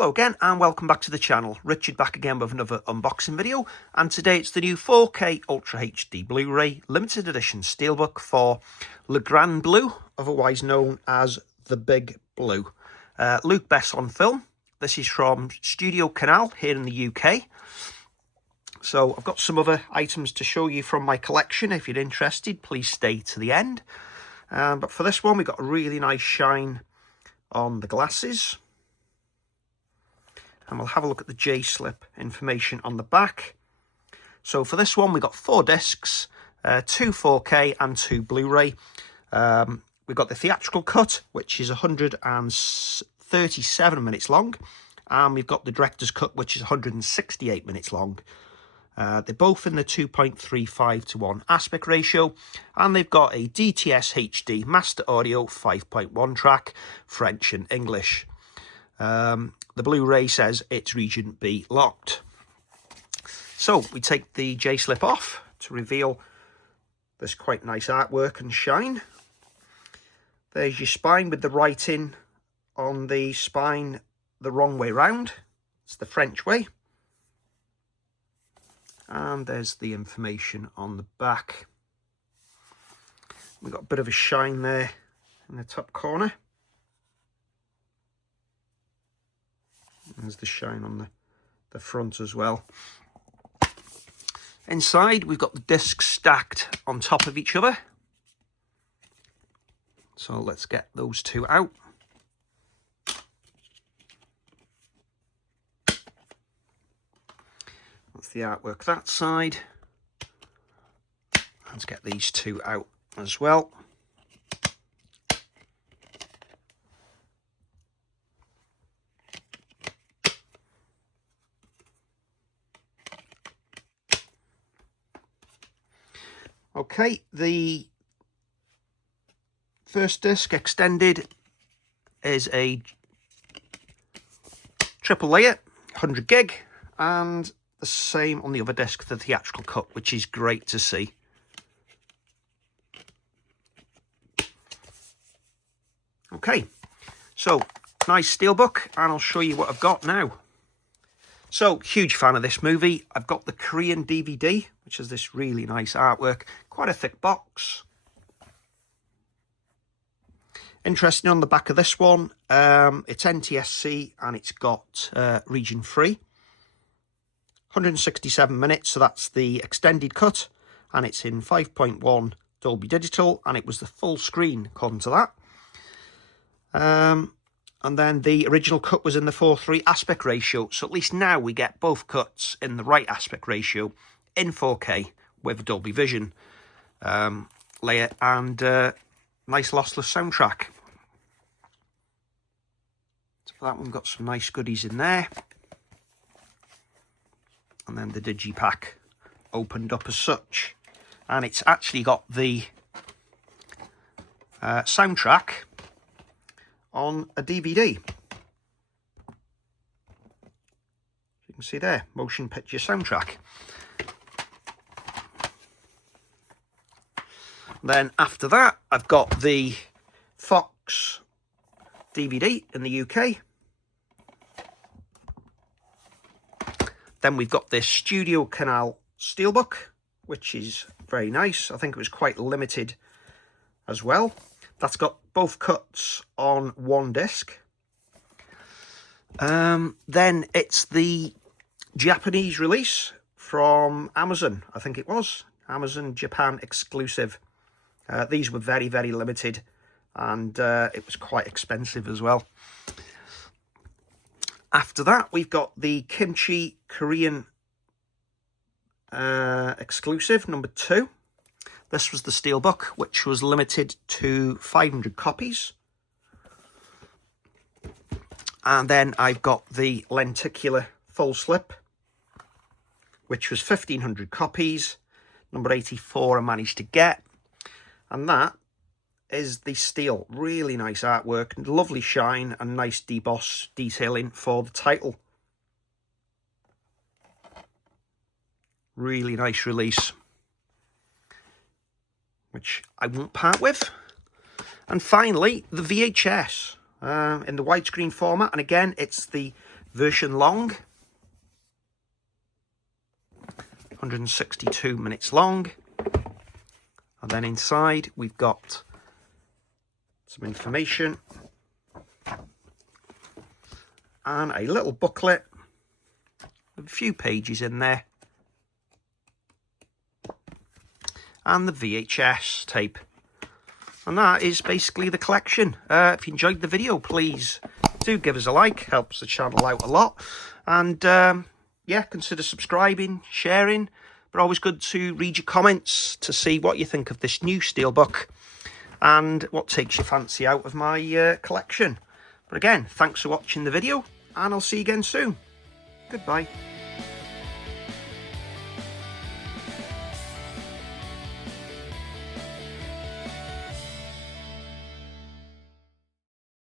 Hello again and welcome back to the channel. Richard back again with another unboxing video, and today it's the new 4K Ultra HD Blu-ray limited edition Steelbook for Le Grand Bleu, otherwise known as the Big Blue. Luc Besson film. This is from Studio Canal here in the UK. So I've got some other items to show you from my collection. If you're interested, please stay to the end. But for this one, we've got a really nice shine on the glasses. And we'll have a look at the J-slip information on the back. So for this one, we've got 4 discs, 2 4K and 2 Blu-ray. We've got the theatrical cut, which is 137 minutes long. And we've got the director's cut, which is 168 minutes long. They're both in the 2.35:1 aspect ratio. And they've got a DTS HD Master Audio 5.1 track, French and English. The Blu-ray says it's region B locked. So we take the J-slip off to reveal this quite nice artwork and shine. There's your spine with the writing on the spine the wrong way round. It's the French way. And there's the information on the back. We've got a bit of a shine there in the top corner. There's the shine on the front as well. Inside, we've got the discs stacked on top of each other. So let's get those two out. That's the artwork that side. Let's get these two out as well. Okay, the first disc extended is a triple layer, 100 gig, and the same on the other disc, the theatrical cut, which is great to see. Okay, so nice Steelbook, and I'll show you what I've got now. So, huge fan of this movie. I've got the Korean DVD, which is this really nice artwork. Quite a thick box. Interesting on the back of this one, it's NTSC and it's got region 3. 167 minutes, so that's the extended cut. And it's in 5.1 Dolby Digital, and it was the full screen according to that. And then the original cut was in the 4:3 aspect ratio. So at least now we get both cuts in the right aspect ratio in 4K with a Dolby Vision layer and nice lossless soundtrack. So for that one, we've got some nice goodies in there. And then the digipack opened up as such. And it's actually got the soundtrack on a DVD. You can see there, motion picture soundtrack. Then after that, I've got the Fox DVD in the UK. Then we've got this Studio Canal Steelbook, which is very nice. I think it was quite limited as well. That's got both cuts on one disc. Then it's the Japanese release from Amazon, I think it was. Amazon Japan exclusive. These were very, very limited, and it was quite expensive as well. After that, we've got the Kimchi Korean exclusive, number 2. This was the Steelbook, which was limited to 500 copies. And then I've got the lenticular full slip, which was 1,500 copies. Number 84 I managed to get. And that is the steel. Really nice artwork, lovely shine, and nice deboss detailing for the title. Really nice release, which I won't part with. And finally, the VHS in the widescreen format. And again, it's the version long, 162 minutes long. And then inside we've got some information and a little booklet with a few pages in there, and the VHS tape. And that is basically the collection. If you enjoyed the video, please do give us a like, helps the channel out a lot. And yeah, consider subscribing, sharing, but always good to read your comments to see what you think of this new Steelbook and what takes your fancy out of my collection. But again, thanks for watching the video, and I'll see you again soon. Goodbye.